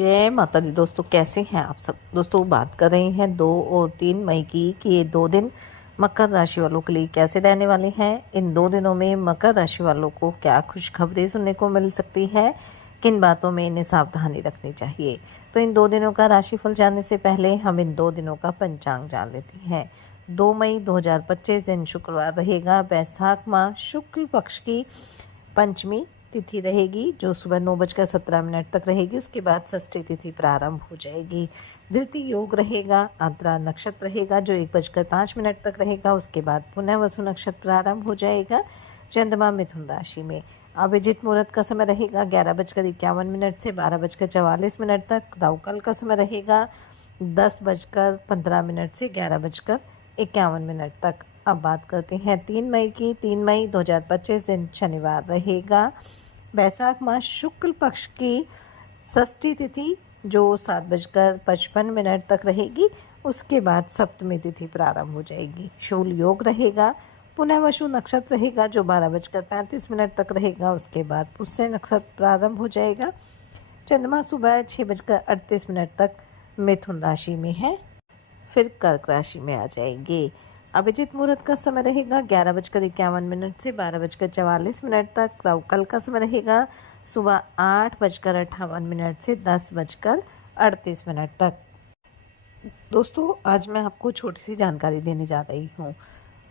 जय माता दी। दोस्तों कैसे हैं आप सब। दोस्तों बात कर रहे हैं 2 और 3 मई की कि ये 2 दिन मकर राशि वालों के लिए कैसे रहने वाले हैं। इन 2 दिनों में मकर राशि वालों को क्या खुशखबरी सुनने को मिल सकती है, किन बातों में इन्हें सावधानी रखनी चाहिए। तो इन 2 दिनों का राशिफल जानने से पहले हम इन 2 दिनों का पंचांग जान लेते हैं। 2 मई 2025 दिन शुक्रवार रहेगा। बैसाख माह शुक्ल पक्ष की पंचमी तिथि रहेगी जो सुबह 9:17 तक रहेगी। उसके बाद षष्ठी तिथि प्रारंभ हो जाएगी। धृति योग रहेगा। आद्रा नक्षत्र रहेगा जो 1:05 तक रहेगा। उसके बाद पुनः वसु नक्षत्र प्रारंभ हो जाएगा। चंद्रमा मिथुन राशि में। अभिजित मुहूर्त का समय रहेगा 11:51 से 12:44 तक। राहुकाल का समय रहेगा 10:15 से 11:51 तक। अब बात करते हैं 3 मई की। 3 मई 2025 दिन शनिवार रहेगा। बैसाख माह शुक्ल पक्ष की षष्ठी तिथि जो 7:55 तक रहेगी। उसके बाद सप्तमी तिथि प्रारंभ हो जाएगी। शूल योग रहेगा। पुनः वसु नक्षत्र रहेगा जो 12:35 तक रहेगा। उसके बाद पुष्य नक्षत्र प्रारंभ हो जाएगा। चंद्रमा सुबह 6:38 तक मिथुन राशि में है, फिर कर्क राशि में आ जाएंगे। अभिजित मुहूर्त का समय रहेगा 11:51 से 12:44 तक। राहुकाल का समय रहेगा सुबह 8:58 से 10:38 तक। दोस्तों आज मैं आपको छोटी सी जानकारी देने जा रही हूँ।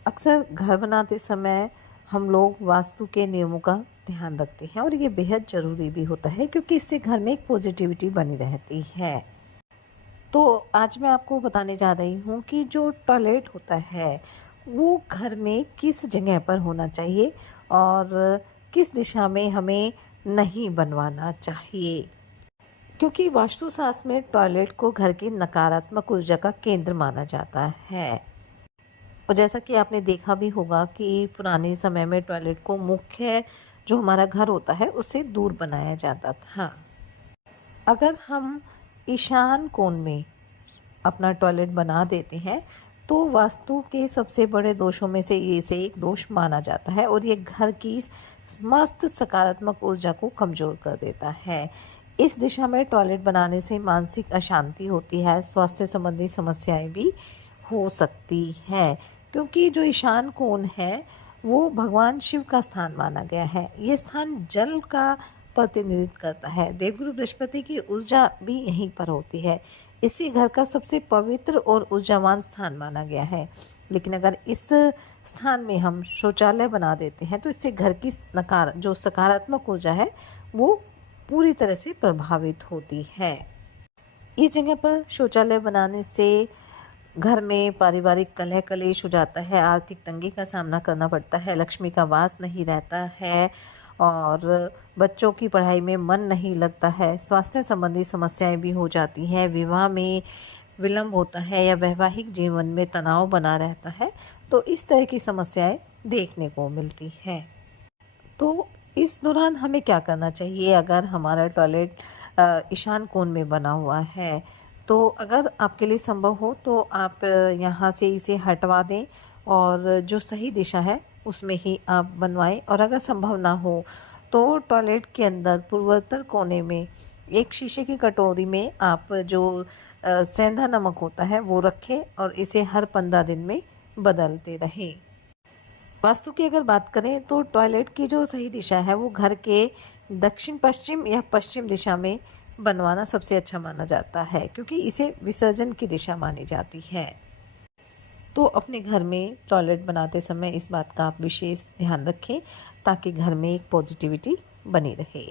अक्सर घर बनाते समय हम लोग वास्तु के नियमों का ध्यान रखते हैं और ये बेहद ज़रूरी भी होता है क्योंकि इससे घर में एक पॉजिटिविटी बनी रहती है। तो आज मैं आपको बताने जा रही हूँ कि जो टॉयलेट होता है वो घर में किस जगह पर होना चाहिए और किस दिशा में हमें नहीं बनवाना चाहिए, क्योंकि वास्तुशास्त्र में टॉयलेट को घर की नकारात्मक ऊर्जा का केंद्र माना जाता है। और जैसा कि आपने देखा भी होगा कि पुराने समय में टॉयलेट को मुख्य जो हमारा घर होता है उससे दूर बनाया जाता था। अगर हम ईशान कोण में अपना टॉयलेट बना देते हैं तो वास्तु के सबसे बड़े दोषों में से ये से एक दोष माना जाता है और ये घर की समस्त सकारात्मक ऊर्जा को कमज़ोर कर देता है। इस दिशा में टॉयलेट बनाने से मानसिक अशांति होती है, स्वास्थ्य संबंधी समस्याएं भी हो सकती हैं, क्योंकि जो ईशान कोण है वो भगवान शिव का स्थान माना गया है। ये स्थान जल का प्रतिनिधित्व करता है। देवगुरु बृहस्पति की ऊर्जा भी यहीं पर होती है। इसी घर का सबसे पवित्र और ऊर्जावान स्थान माना गया है। लेकिन अगर इस स्थान में हम शौचालय बना देते हैं तो इससे घर की जो सकारात्मक ऊर्जा है वो पूरी तरह से प्रभावित होती है। इस जगह पर शौचालय बनाने से घर में पारिवारिक कलह कलेश हो जाता है, आर्थिक तंगी का सामना करना पड़ता है, लक्ष्मी का वास नहीं रहता है और बच्चों की पढ़ाई में मन नहीं लगता है, स्वास्थ्य संबंधी समस्याएं भी हो जाती हैं, विवाह में विलंब होता है या वैवाहिक जीवन में तनाव बना रहता है। तो इस तरह की समस्याएं देखने को मिलती हैं। तो इस दौरान हमें क्या करना चाहिए अगर हमारा टॉयलेट ईशान कोण में बना हुआ है। तो अगर आपके लिए संभव हो तो आप यहाँ से इसे हटवा दें और जो सही दिशा है उसमें ही आप बनवाएं। और अगर संभव ना हो तो टॉयलेट के अंदर पूर्वोत्तर कोने में एक शीशे की कटोरी में आप जो सेंधा नमक होता है वो रखें और इसे हर 15 दिन में बदलते रहें। वास्तु की अगर बात करें तो टॉयलेट की जो सही दिशा है वो घर के दक्षिण पश्चिम या पश्चिम दिशा में बनवाना सबसे अच्छा माना जाता है, क्योंकि इसे विसर्जन की दिशा मानी जाती है। तो अपने घर में टॉयलेट बनाते समय इस बात का आप विशेष ध्यान रखें ताकि घर में एक पॉजिटिविटी बनी रहे।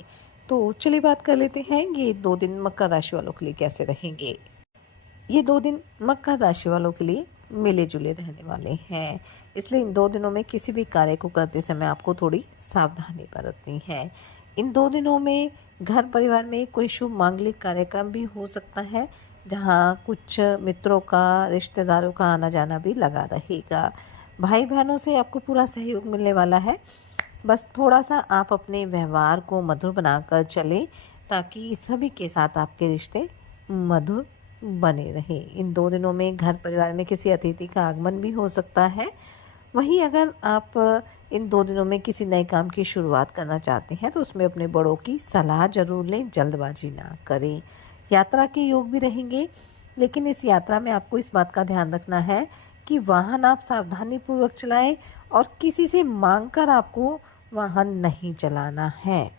तो चलिए बात कर लेते हैं ये 2 दिन मकर राशि वालों के लिए कैसे रहेंगे। ये 2 दिन मकर राशि वालों के लिए मिले जुले रहने वाले हैं, इसलिए इन 2 दिनों में किसी भी कार्य को करते समय आपको थोड़ी सावधानी बरतनी है। इन 2 दिनों में घर परिवार में कोई शुभ मांगलिक कार्यक्रम भी हो सकता है जहाँ कुछ मित्रों का, रिश्तेदारों का आना जाना भी लगा रहेगा। भाई बहनों से आपको पूरा सहयोग मिलने वाला है। बस थोड़ा सा आप अपने व्यवहार को मधुर बनाकर चलें ताकि सभी के साथ आपके रिश्ते मधुर बने रहें। इन 2 दिनों में घर परिवार में किसी अतिथि का आगमन भी हो सकता है। वहीं अगर आप इन 2 दिनों में किसी नए काम की शुरुआत करना चाहते हैं तो उसमें अपने बड़ों की सलाह ज़रूर लें, जल्दबाजी ना करें, यात्रा के योग भी रहेंगे, लेकिन इस यात्रा में आपको इस बात का ध्यान रखना है कि वाहन आप सावधानीपूर्वक चलाएं और किसी से मांग कर आपको वाहन नहीं चलाना है।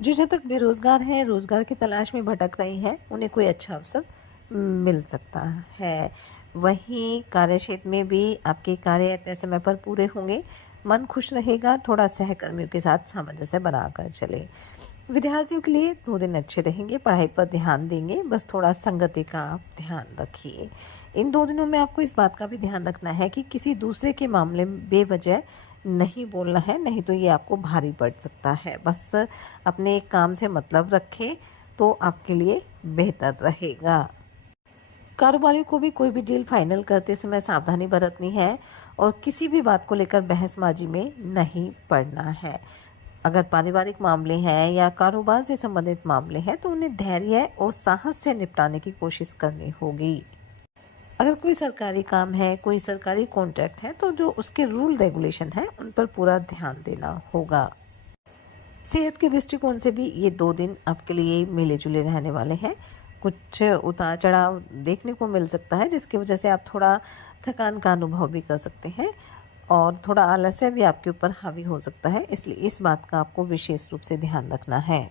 जो जब तक बेरोज़गार हैं, रोज़गार की तलाश में भटक रहे हैं, उन्हें कोई अच्छा अवसर मिल सकता है। वहीं कार्यक्षेत्र में भी आपके कार्य तय समय पर पूरे होंगे, मन खुश रहेगा, थोड़ा सहकर्मियों के साथ सामंजस्य बनाकर चलें। विद्यार्थियों के लिए 2 दिन अच्छे रहेंगे, पढ़ाई पर ध्यान देंगे, बस थोड़ा संगति का आप ध्यान रखिए। इन 2 दिनों में आपको इस बात का भी ध्यान रखना है कि किसी दूसरे के मामले में बेवजह नहीं बोलना है, नहीं तो ये आपको भारी पड़ सकता है। बस अपने काम से मतलब रखें तो आपके लिए बेहतर रहेगा। कारोबारियों को भी कोई भी डील फाइनल करते समय सावधानी बरतनी है और किसी भी बात को लेकर बहसबाजी में नहीं पड़ना है। अगर पारिवारिक मामले हैं या कारोबार से संबंधित मामले हैं तो उन्हें धैर्य और साहस से निपटाने की कोशिश करनी होगी। अगर कोई सरकारी काम है, कोई सरकारी कॉन्ट्रैक्ट है तो जो उसके रूल रेगुलेशन है उन पर पूरा ध्यान देना होगा। सेहत के दृष्टिकोण से भी ये 2 दिन आपके लिए मिले-जुले रहने वाले हैं। कुछ उतार-चढ़ाव देखने को मिल सकता है जिसकी वजह से आप थोड़ा थकान का अनुभव भी कर सकते हैं और थोड़ा आलस्य भी आपके ऊपर हावी हो सकता है, इसलिए इस बात का आपको विशेष रूप से ध्यान रखना है।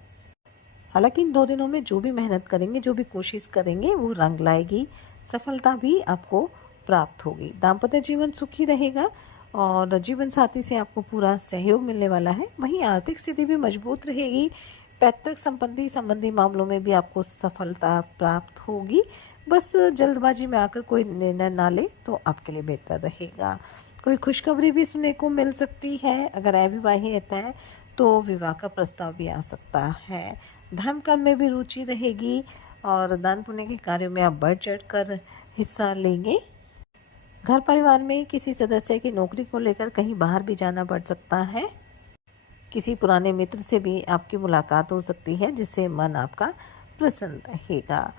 हालाँकि इन 2 दिनों में जो भी मेहनत करेंगे, जो भी कोशिश करेंगे वो रंग लाएगी, सफलता भी आपको प्राप्त होगी। दाम्पत्य जीवन सुखी रहेगा और जीवन साथी से आपको पूरा सहयोग मिलने वाला है। वहीं आर्थिक स्थिति भी मजबूत रहेगी। पैतृक संबंधी मामलों में भी आपको सफलता प्राप्त होगी। बस जल्दबाजी में आकर कोई निर्णय ना लें तो आपके लिए बेहतर रहेगा। कोई खुशखबरी भी सुनने को मिल सकती है। अगर अविवाहित है तो विवाह का प्रस्ताव भी आ सकता है। धर्म कर्म में भी रुचि रहेगी और दान पुण्य के कार्यों में आप बढ़-चढ़ कर हिस्सा लेंगे। घर परिवार में किसी सदस्य की नौकरी को लेकर कहीं बाहर भी जाना पड़ सकता है। किसी पुराने मित्र से भी आपकी मुलाकात हो सकती है जिससे मन आपका प्रसन्न रहेगा।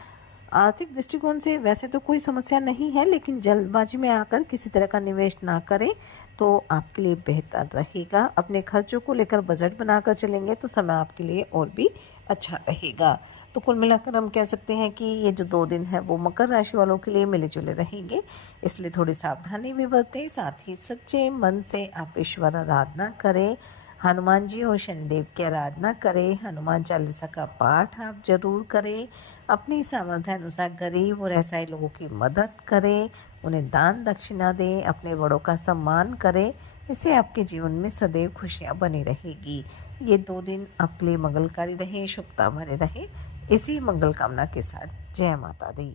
आर्थिक दृष्टिकोण से वैसे तो कोई समस्या नहीं है, लेकिन जल्दबाजी में आकर किसी तरह का निवेश ना करें तो आपके लिए बेहतर रहेगा। अपने खर्चों को लेकर बजट बनाकर चलेंगे तो समय आपके लिए और भी अच्छा रहेगा। तो कुल मिलाकर हम कह सकते हैं कि ये जो 2 दिन है वो मकर राशि वालों के लिए मिले-जुले रहेंगे, इसलिए थोड़ी सावधानी भी बरतें। साथ ही सच्चे मन से आप ईश्वर आराधना करें, हनुमान जी और शनिदेव की आराधना करें, हनुमान चालीसा का पाठ आप ज़रूर करें, अपनी सामर्थ्य अनुसार गरीब और असहाय लोगों की मदद करें, उन्हें दान दक्षिणा दें, अपने बड़ों का सम्मान करें। इससे आपके जीवन में सदैव खुशियाँ बनी रहेगी। ये 2 दिन आपके लिए मंगलकारी रहे, शुभता भरे रहे। इसी मंगल कामना के साथ जय माता दी।